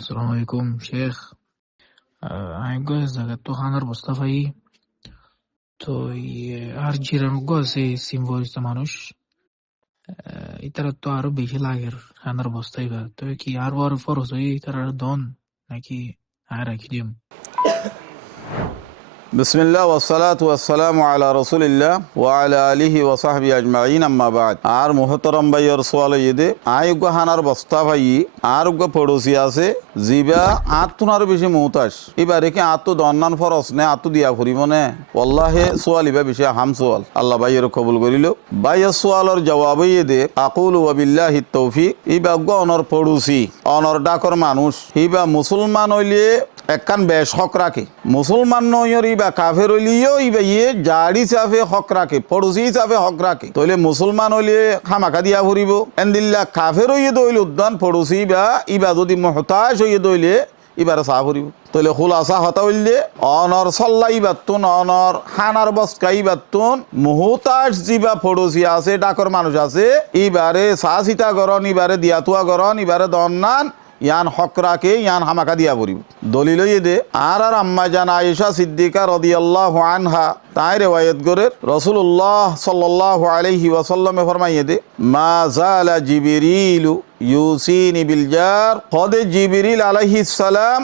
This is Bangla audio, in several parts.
আসসালামু আলাইকুম শেখ। আমি জায়গা তো খানার বস্তা পাই তো আর জিরানুগ আছে সিম্বল মানুষ ইতারা তো আরো বেশি লাগের খানার বস্তা এবার তো কি আর বড় ফরজ হই ইতারা দন নাকি আর রাখি দিম। বিসমিল্লাহ ওয়াসসালাতু ওয়াসসালামু আলা রাসূলিল্লাহ ওয়া আলা আলিহি ওয়া সাহবিহি আজমাইন আম্মা বাদ। আর মুহতারাম ভাইয়ের সওয়াল ইদে আয়ুগ হানার বস্তা ভাই আর পড়োসি আছে জিবা আতুনার বেশি মুহতাজ এবারে কি আতু দন্নান ফরজ নে আতু দিয়া ফুরিব নে ওয়াল্লাহি সওয়াল ইবা বেশি হাম সওয়াল আল্লাহ ভাইয়ের কবুল করিল। ভাইয়ের সওয়ালের জবাব ইদে আকুলু ওয়া বিল্লাহি তৌফিক ইবা অনর পড়োসি অনর ডাকর মানুষ ইবা মুসলমান হইলে একখান বেশ হক রাখে মুসলমান নয়র ইবা কাফের হইলিও ইবা জাড়ি চাফে হক রাখে পড়োসি চাফে হক রাখে তইলে মুসলমান হইলে খামাকা দিয়া ফুরিব এন্দিল্লা কাফের হইয়ে দইলে উদ্যান পড়োসি ইবা যদি মহতাজ হইয়ে দইলে ইবারে চা ফুরিব তইলে খোলাসা হতা হইলে অনর সল্লা ইবাতুন অনর হানার বস্কা ইবাতুন মহতাজ জিবা পড়োসি আছে ডাকর মানুষ আছে ইবারে চা চিতা গরন ইবারে দিয়াতুয়া গরন ইবারে দন্নান ইয়ান হকরাকে ইয়ান হামাকা দিয়া পড়িব দলিল দে আর আম্মা জান আয়েশা সিদ্দিকা রাদিয়াল্লাহু আনহা তাই রিওয়ায়াত করে রাসূলুল্লাহ সাল্লাল্লাহু আলাইহি ওয়াসাল্লামে ফরমাইয়ে দে মা জালা জিবরিলু ইউসিনি বিল জার কদ জিবরিল আলাইহিস সালাম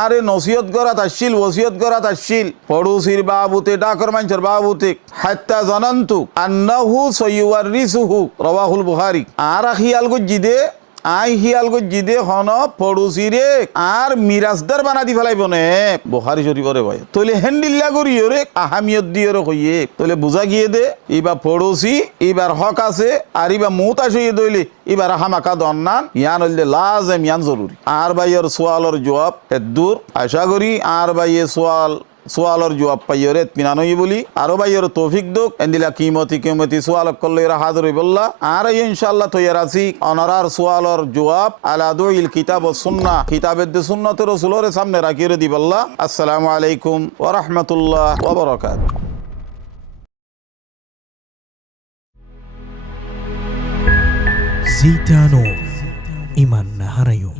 আরে নসিহত করা তাশিল ওসিয়ত করা তাশিল পড়োসির বাবুতে ডাকর মানুষের বাবুতে হাত্তা জানান্তু আন্নাহু সাইয়ুরিসুহু রাওয়াহুল বুখারী আর খিয়াল গজ্জিদে আই হিয়াল জিদে হন পড়োসিরে আর মিরাজদার বানা দি ফেলাইব নে বুখারী শরীফরে ভাই তইলে হেন্ডিল্লা করিও রে আহামিয়ত দিও রে কইয়ে তইলে বুঝা গিয়ে দে ইবা পড়োসি ইবার হক আছে আর ইবা মুতাশ হইয়ে দইলে ইবার হামাকা দন্নান ইয়ান হইলে লাজম ইয়ান জরুরি আর ভাইয়ের সোয়ালের জবাব দূর আশা করি আর ভাইয়ে সোয়ালের জবাব পাইয়ের এতমিনান হই বলি আরো ভাইয়ের তৌফিক দোক এন্দিলা কিমতি সোয়াল করলে এরা হাজির হইবল্লা আর ইনশাআল্লাহ তৈয়ার আছি অনারার সোয়ালের জবাব আলা দুইল কিতাব ও সুন্নাহ কিতাবের দে সুন্নাত রাসূলের সামনে রাখিয়ে দিবল্লা। আসসালামু আলাইকুম ওয়া রাহমাতুল্লাহ ওয়া বারাকাতুহু। জিতানো ইমান না হারাইও।